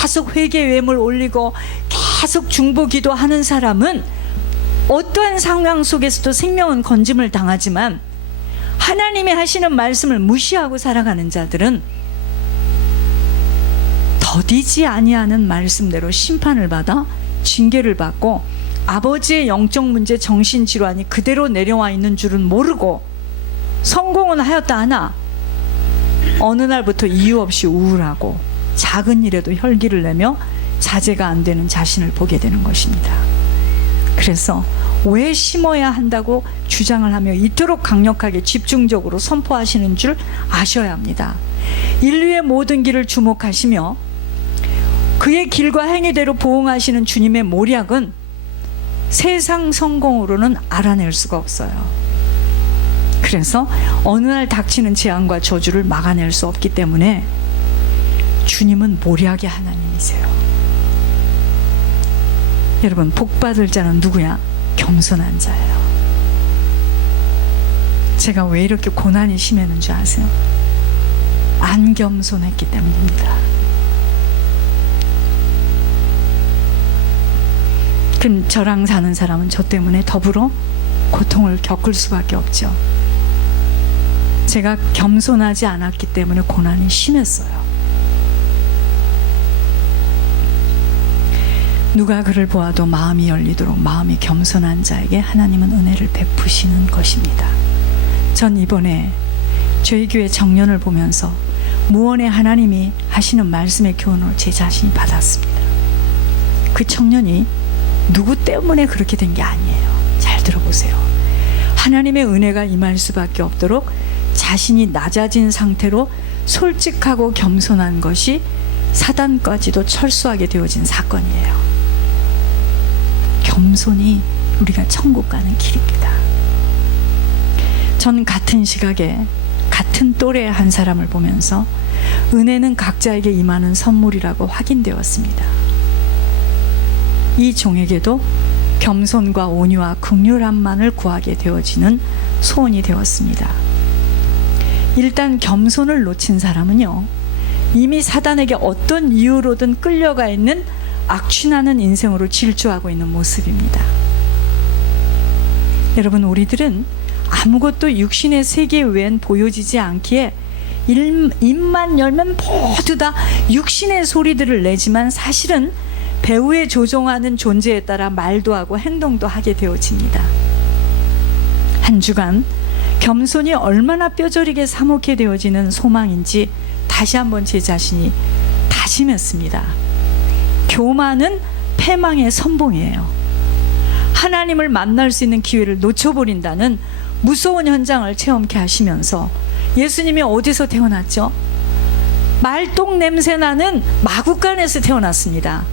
계속 회개 외물 올리고 계속 중보기도 하는 사람은 어떠한 상황 속에서도 생명은 건짐을 당하지만, 하나님이 하시는 말씀을 무시하고 살아가는 자들은 더디지 아니하는 말씀대로 심판을 받아 징계를 받고, 아버지의 영적 문제, 정신질환이 그대로 내려와 있는 줄은 모르고 성공은 하였다 하나 어느 날부터 이유 없이 우울하고 작은 일에도 혈기를 내며 자제가 안 되는 자신을 보게 되는 것입니다. 그래서 왜 심어야 한다고 주장을 하며 이토록 강력하게 집중적으로 선포하시는 줄 아셔야 합니다. 인류의 모든 길을 주목하시며 그의 길과 행위대로 보응하시는 주님의 모략은 세상 성공으로는 알아낼 수가 없어요. 그래서 어느 날 닥치는 재앙과 저주를 막아낼 수 없기 때문에 주님은 모략의 하나님이세요. 여러분, 복받을 자는 누구야? 겸손한 자예요. 제가 왜 이렇게 고난이 심했는 줄 아세요? 안 겸손했기 때문입니다. 그럼 저랑 사는 사람은 저 때문에 더불어 고통을 겪을 수밖에 없죠. 제가 겸손하지 않았기 때문에 고난이 심했어요. 누가 그를 보아도 마음이 열리도록 마음이 겸손한 자에게 하나님은 은혜를 베푸시는 것입니다. 전 이번에 저희 교회 청년을 보면서 무언의 하나님이 하시는 말씀의 교훈을 제 자신이 받았습니다. 그 청년이 누구 때문에 그렇게 된 게 아니에요. 잘 들어보세요. 하나님의 은혜가 임할 수밖에 없도록 자신이 낮아진 상태로 솔직하고 겸손한 것이 사단까지도 철수하게 되어진 사건이에요. 겸손이 우리가 천국 가는 길입니다. 전 같은 시각에 같은 또래의 한 사람을 보면서 은혜는 각자에게 임하는 선물이라고 확인되었습니다. 이 종에게도 겸손과 온유와 긍휼함만을 구하게 되어지는 소원이 되었습니다. 일단 겸손을 놓친 사람은요, 이미 사단에게 어떤 이유로든 끌려가 있는 악취나는 인생으로 질주하고 있는 모습입니다. 여러분, 우리들은 아무것도 육신의 세계 외엔 보여지지 않기에 입만 열면 모두 다 육신의 소리들을 내지만 사실은 배후에 조종하는 존재에 따라 말도 하고 행동도 하게 되어집니다. 한 주간 겸손이 얼마나 뼈저리게 사목해 되어지는 소망인지 다시 한번 제 자신이 다짐했습니다. 교만은 패망의 선봉이에요. 하나님을 만날 수 있는 기회를 놓쳐버린다는 무서운 현장을 체험케 하시면서, 예수님이 어디서 태어났죠? 말똥 냄새 나는 마구간에서 태어났습니다.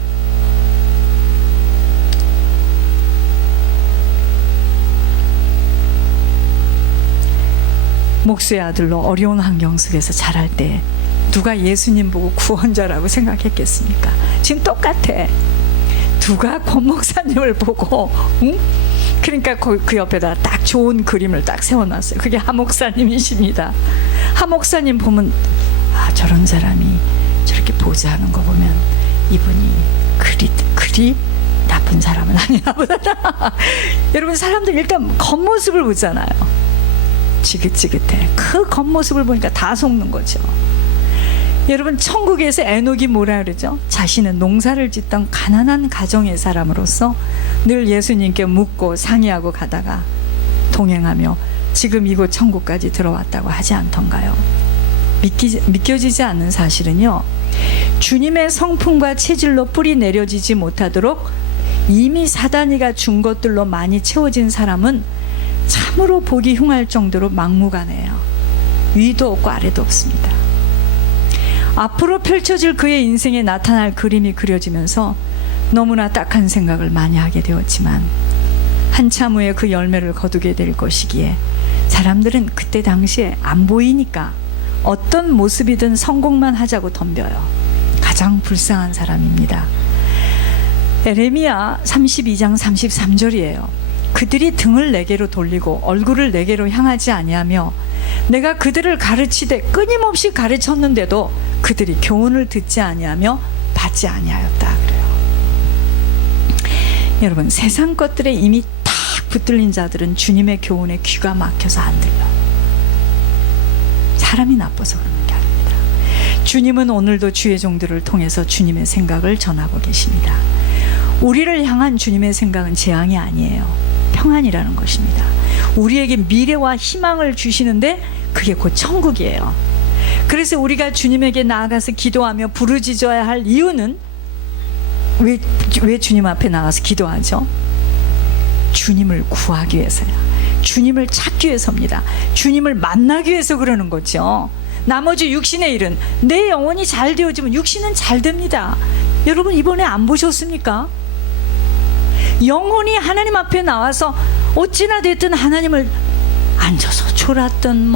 목수의 아들로 어려운 환경 속에서 자랄 때 누가 예수님 보고 구원자라고 생각했겠습니까? 지금 똑같아. 누가 권 목사님을 보고, 응? 그러니까 그 옆에다 딱 좋은 그림을 딱 세워놨어요. 그게 하 목사님이십니다. 하 목사님 보면, 아, 저런 사람이 저렇게 보좌하는 거 보면 이분이 그리 나쁜 사람은 아니나 보다. 여러분, 사람들 일단 겉모습을 보잖아요. 지긋지긋해. 그 겉모습을 보니까 다 속는 거죠. 여러분, 천국에서 에녹이 뭐라 그러죠? 자신은 농사를 짓던 가난한 가정의 사람으로서 늘 예수님께 묻고 상의하고 가다가 동행하며 지금 이곳 천국까지 들어왔다고 하지 않던가요? 믿겨지지 않는 사실은요, 주님의 성품과 체질로 뿌리 내려지지 못하도록 이미 사단이가 준 것들로 많이 채워진 사람은 참으로 보기 흉할 정도로 막무가내예요. 위도 없고 아래도 없습니다. 앞으로 펼쳐질 그의 인생에 나타날 그림이 그려지면서 너무나 딱한 생각을 많이 하게 되었지만, 한참 후에 그 열매를 거두게 될 것이기에 사람들은 그때 당시에 안 보이니까 어떤 모습이든 성공만 하자고 덤벼요. 가장 불쌍한 사람입니다. 에레미야 32장 33절이에요. 그들이 등을 내게로 돌리고 얼굴을 내게로 향하지 아니하며 내가 그들을 가르치되 끊임없이 가르쳤는데도 그들이 교훈을 듣지 아니하며 받지 아니하였다 그래요. 여러분, 세상 것들에 이미 탁 붙들린 자들은 주님의 교훈에 귀가 막혀서 안 들려요. 사람이 나빠서 그러는 게 아닙니다. 주님은 오늘도 주의 종들을 통해서 주님의 생각을 전하고 계십니다. 우리를 향한 주님의 생각은 재앙이 아니에요. 평안이라는 것입니다. 우리에게 미래와 희망을 주시는데 그게 곧 천국이에요. 그래서 우리가 주님에게 나아가서 기도하며 부르짖어야 할 이유는 왜 주님 앞에 나가서 기도하죠? 주님을 구하기 위해서야. 주님을 찾기 위해서입니다. 주님을 만나기 위해서 그러는 거죠. 나머지 육신의 일은 내 영혼이 잘 되어지면 육신은 잘 됩니다. 여러분, 이번에 안 보셨습니까? 영혼이 하나님 앞에 나와서 어찌나 됐든 하나님을 앉아서 졸았든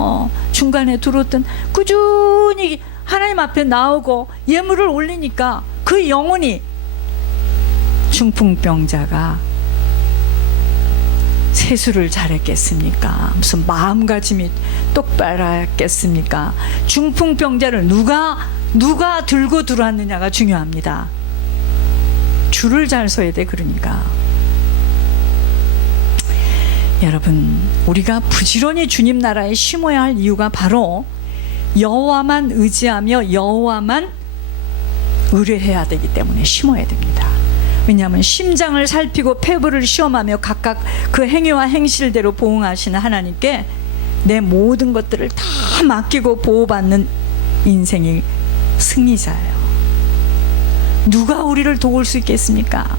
중간에 들었든 꾸준히 하나님 앞에 나오고 예물을 올리니까 그 영혼이, 중풍병자가 세수를 잘했겠습니까? 무슨 마음가짐이 똑바랐겠습니까? 중풍병자를 누가 들고 들어왔느냐가 중요합니다. 줄을 잘 서야 돼. 그러니까 여러분, 우리가 부지런히 주님 나라에 심어야 할 이유가 바로 여호와만 의지하며 여호와만 의뢰해야 되기 때문에 심어야 됩니다. 왜냐하면 심장을 살피고 폐부를 시험하며 각각 그 행위와 행실대로 보응하시는 하나님께 내 모든 것들을 다 맡기고 보호받는 인생이 승리자예요. 누가 우리를 도울 수 있겠습니까?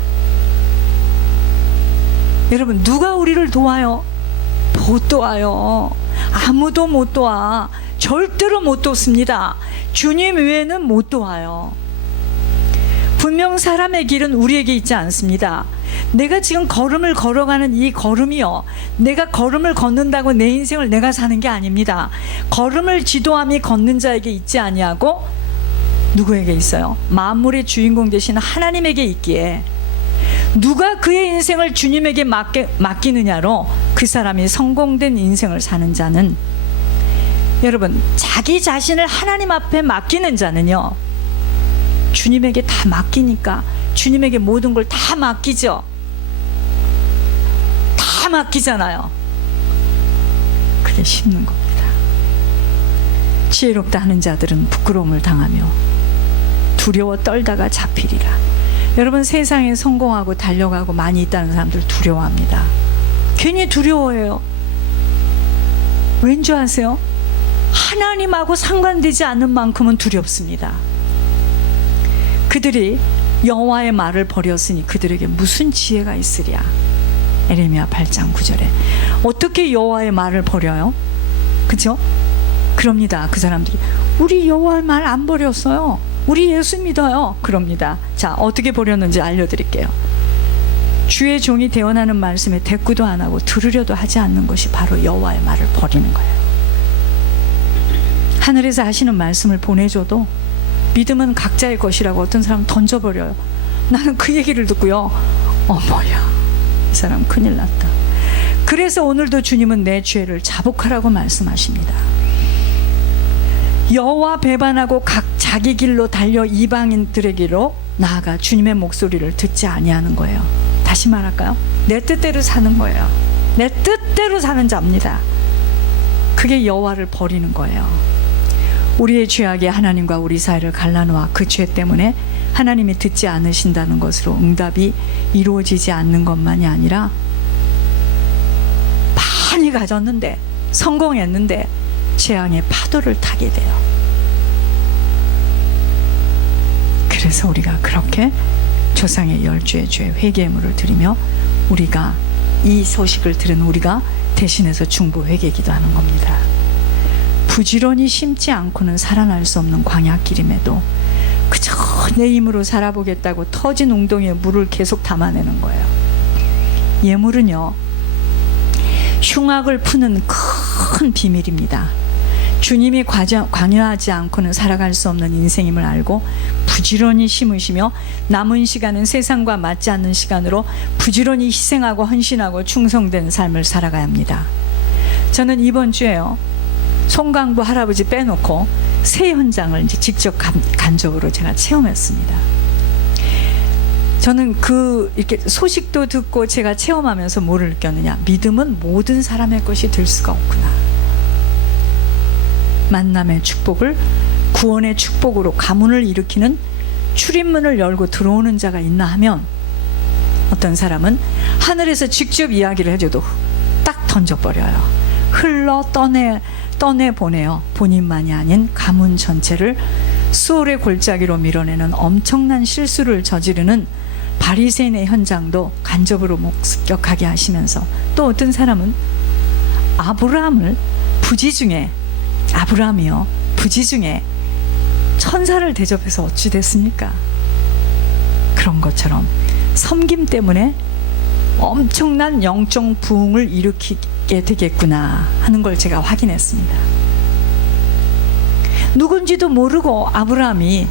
여러분, 누가 우리를 도와요? 못 도와요. 아무도 못 도와. 절대로 못 돕습니다. 주님 외에는 못 도와요. 분명 사람의 길은 우리에게 있지 않습니다. 내가 지금 걸음을 걸어가는 이 걸음이요, 내가 걸음을 걷는다고 내 인생을 내가 사는 게 아닙니다. 걸음을 지도함이 걷는 자에게 있지 아니하고 누구에게 있어요? 만물의 주인공 되시는 하나님에게 있기에, 누가 그의 인생을 주님에게 맡기느냐로 그 사람이 성공된 인생을 사는 자는, 여러분, 자기 자신을 하나님 앞에 맡기는 자는요, 주님에게 다 맡기니까 주님에게 모든 걸 다 맡기죠. 다 맡기잖아요. 그게 쉽는 겁니다. 지혜롭다 하는 자들은 부끄러움을 당하며 두려워 떨다가 잡히리라. 여러분, 세상에 성공하고 달려가고 많이 있다는 사람들 두려워합니다. 괜히 두려워해요. 왠 줄 아세요? 하나님하고 상관되지 않는 만큼은 두렵습니다. 그들이 여호와의 말을 버렸으니 그들에게 무슨 지혜가 있으랴. 에레미야 8장 9절에. 어떻게 여호와의 말을 버려요? 그죠? 그럽니다. 그 사람들이 우리 여호와의 말 안 버렸어요. 우리 예수 믿어요. 그럽니다. 자, 어떻게 버렸는지 알려드릴게요. 주의 종이 대언하는 말씀에 대꾸도 안 하고 들으려도 하지 않는 것이 바로 여호와의 말을 버리는 거예요. 하늘에서 하시는 말씀을 보내줘도 믿음은 각자의 것이라고 어떤 사람은 던져버려요. 나는 그 얘기를 듣고요, 어머야, 이 사람 큰일 났다. 그래서 오늘도 주님은 내 죄를 자복하라고 말씀하십니다. 여호와 배반하고 각 자기 길로 달려 이방인들에게로 나아가 주님의 목소리를 듣지 아니하는 거예요. 다시 말할까요? 내 뜻대로 사는 거예요. 내 뜻대로 사는 자입니다. 그게 여호와를 버리는 거예요. 우리의 죄악이 하나님과 우리 사이를 갈라놓아 그 죄 때문에 하나님이 듣지 않으신다는 것으로 응답이 이루어지지 않는 것만이 아니라 많이 가졌는데, 성공했는데 재앙의 파도를 타게 돼요. 그래서 우리가 그렇게 조상의 열주의 죄 회개물을 드리며, 우리가 이 소식을 들은 우리가 대신해서 중보 회개 기도하는 겁니다. 부지런히 심지 않고는 살아날 수 없는 광야길임에도 그저 내 힘으로 살아보겠다고 터진 웅덩이에 물을 계속 담아내는 거예요. 예물은요, 흉악을 푸는 큰 비밀입니다. 주님이 관여하지 않고는 살아갈 수 없는 인생임을 알고 부지런히 심으시며 남은 시간은 세상과 맞지 않는 시간으로 부지런히 희생하고 헌신하고 충성된 삶을 살아가야 합니다. 저는 이번 주에요, 송강부 할아버지 빼놓고 새 현장을 이제 직접 간접으로 제가 체험했습니다. 저는 이렇게 소식도 듣고 제가 체험하면서 뭐를 느꼈느냐. 믿음은 모든 사람의 것이 될 수가 없구나. 만남의 축복을 구원의 축복으로 가문을 일으키는 출입문을 열고 들어오는 자가 있나 하면, 어떤 사람은 하늘에서 직접 이야기를 해줘도 딱 던져버려요. 흘러 떠내보내어 본인만이 아닌 가문 전체를 수월의 골짜기로 밀어내는 엄청난 실수를 저지르는 바리새인의 현장도 간접으로 목격하게 하시면서, 또 어떤 사람은 아브라함이요 부지 중에 천사를 대접해서 어찌 됐습니까? 그런 것처럼 섬김 때문에 엄청난 영적 부흥을 일으키게 되겠구나 하는 걸 제가 확인했습니다. 누군지도 모르고 아브라함이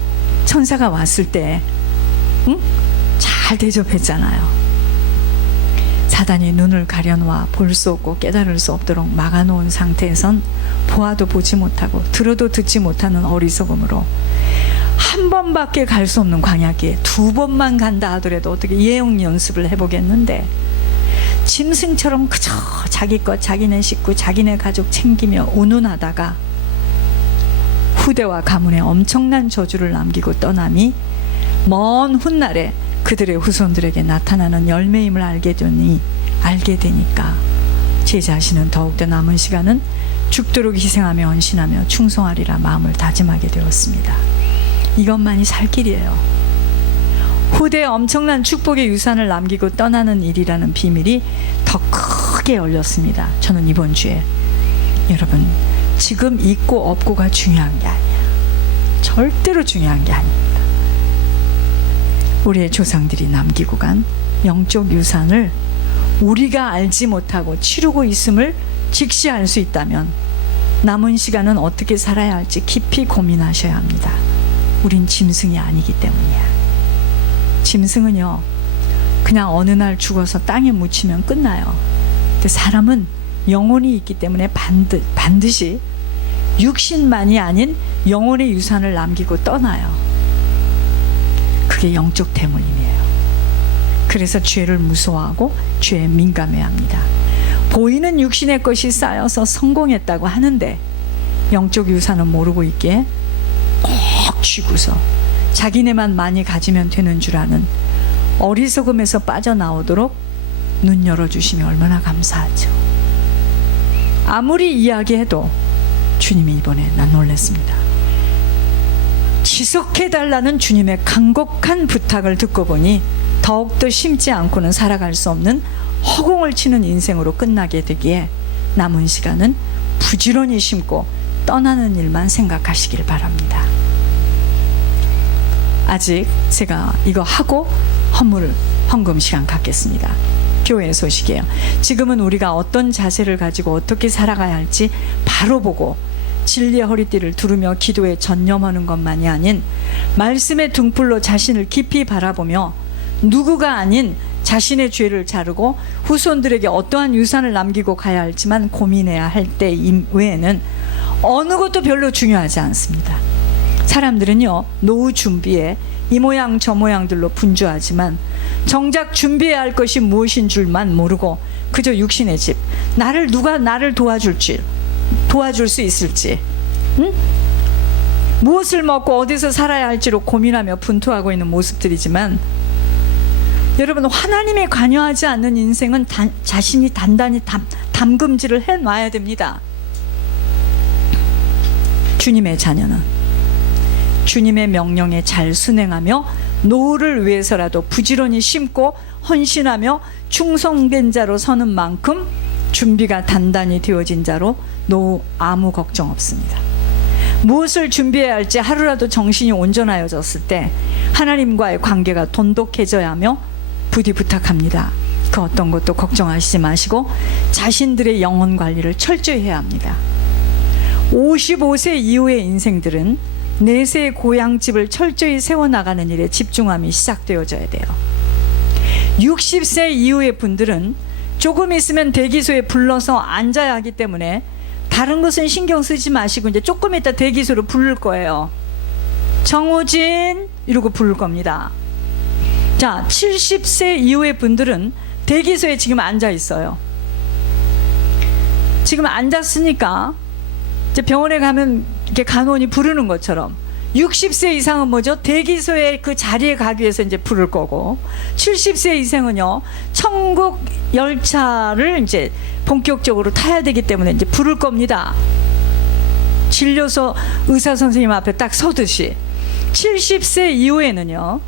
천사가 왔을 때 잘 대접했잖아요. 사단이 눈을 가려놓아 볼 수 없고 깨달을 수 없도록 막아놓은 상태에선 보아도 보지 못하고 들어도 듣지 못하는 어리석음으로 한 번밖에 갈 수 없는 광야길에 2번만 간다 하더라도 어떻게 예언 연습을 해보겠는데, 짐승처럼 그저 자기 것, 자기네 식구, 자기네 가족 챙기며 운운하다가 후대와 가문에 엄청난 저주를 남기고 떠남이 먼 훗날에 그들의 후손들에게 나타나는 열매임을 알게 되니까 제 자신은 더욱더 남은 시간은 죽도록 희생하며 헌신하며 충성하리라 마음을 다짐하게 되었습니다. 이것만이 살 길이에요. 후대에 엄청난 축복의 유산을 남기고 떠나는 일이라는 비밀이 더 크게 열렸습니다. 저는 이번 주에 여러분, 지금 있고 없고가 중요한 게 아니야. 절대로 중요한 게 아닙니다. 우리의 조상들이 남기고 간 영적 유산을 우리가 알지 못하고 치르고 있음을 즉시 알 수 있다면 남은 시간은 어떻게 살아야 할지 깊이 고민하셔야 합니다. 우린 짐승이 아니기 때문이야. 짐승은요, 그냥 어느 날 죽어서 땅에 묻히면 끝나요. 근데 사람은 영혼이 있기 때문에 반드시 육신만이 아닌 영혼의 유산을 남기고 떠나요. 그게 영적 대물림이에요. 그래서 죄를 무서워하고 죄에 민감해야 합니다. 보이는 육신의 것이 쌓여서 성공했다고 하는데 영적 유산은 모르고 있기에 꼭 쥐고서 자기네만 많이 가지면 되는 줄 아는 어리석음에서 빠져나오도록 눈 열어주시면 얼마나 감사하죠. 아무리 이야기해도 주님이 이번에 난 놀랐습니다. 지속해달라는 주님의 간곡한 부탁을 듣고 보니 더욱더 심지 않고는 살아갈 수 없는 허공을 치는 인생으로 끝나게 되기에 남은 시간은 부지런히 심고 떠나는 일만 생각하시길 바랍니다. 아직 제가 이거 하고 헌금 시간 갖겠습니다. 교회 소식이에요. 지금은 우리가 어떤 자세를 가지고 어떻게 살아가야 할지 바로 보고 진리의 허리띠를 두르며 기도에 전념하는 것만이 아닌 말씀의 등불로 자신을 깊이 바라보며 누구가 아닌 자신의 죄를 자르고 후손들에게 어떠한 유산을 남기고 가야 할지만 고민해야 할 때 외에는 어느 것도 별로 중요하지 않습니다. 사람들은요, 노후 준비에 이 모양 저 모양들로 분주하지만 정작 준비해야 할 것이 무엇인 줄만 모르고 그저 육신의 집, 누가 나를 도와줄 수 있을지, 무엇을 먹고 어디서 살아야 할지로 고민하며 분투하고 있는 모습들이지만, 여러분, 하나님에 관여하지 않는 인생은 자신이 단단히 담금질을 해놔야 됩니다. 주님의 자녀는 주님의 명령에 잘 순행하며 노후를 위해서라도 부지런히 심고 헌신하며 충성된 자로 서는 만큼 준비가 단단히 되어진 자로 노후 아무 걱정 없습니다. 무엇을 준비해야 할지 하루라도 정신이 온전하여졌을 때 하나님과의 관계가 돈독해져야 하며 부디 부탁합니다. 그 어떤 것도 걱정하시지 마시고 자신들의 영혼 관리를 철저히 해야 합니다. 55세 이후의 인생들은 내세의 고향집을 철저히 세워나가는 일에 집중함이 시작되어져야 돼요. 60세 이후의 분들은 조금 있으면 대기소에 불러서 앉아야 하기 때문에 다른 것은 신경 쓰지 마시고 이제 조금 있다 대기소로 부를 거예요. 정호진 이러고 부를 겁니다. 자, 70세 이후의 분들은 대기소에 지금 앉아 있어요. 지금 앉았으니까 이제 병원에 가면 이렇게 간호원이 부르는 것처럼 60세 이상은 뭐죠? 대기소에 그 자리에 가기 위해서 이제 부를 거고, 70세 이상은요, 천국 열차를 이제 본격적으로 타야 되기 때문에 이제 부를 겁니다. 진료소 의사 선생님 앞에 딱 서듯이. 70세 이후에는요,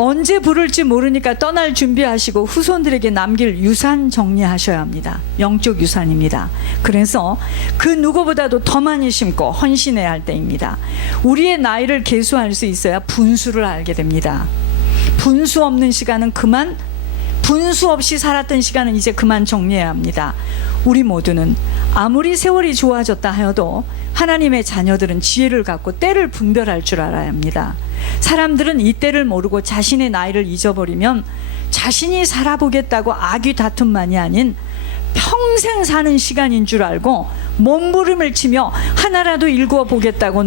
언제 부를지 모르니까 떠날 준비하시고 후손들에게 남길 유산 정리하셔야 합니다. 영적 유산입니다. 그래서 그 누구보다도 더 많이 심고 헌신해야 할 때입니다. 우리의 나이를 계수할 수 있어야 분수를 알게 됩니다. 분수 없는 시간은 그만, 분수 없이 살았던 시간은 이제 그만 정리해야 합니다. 우리 모두는 아무리 세월이 좋아졌다 하여도 하나님의 자녀들은 지혜를 갖고 때를 분별할 줄 알아야 합니다. 사람들은 이 때를 모르고 자신의 나이를 잊어버리면 자신이 살아보겠다고 악의 다툼만이 아닌 평생 사는 시간인 줄 알고 몸부림을 치며 하나라도 일구어 보겠다고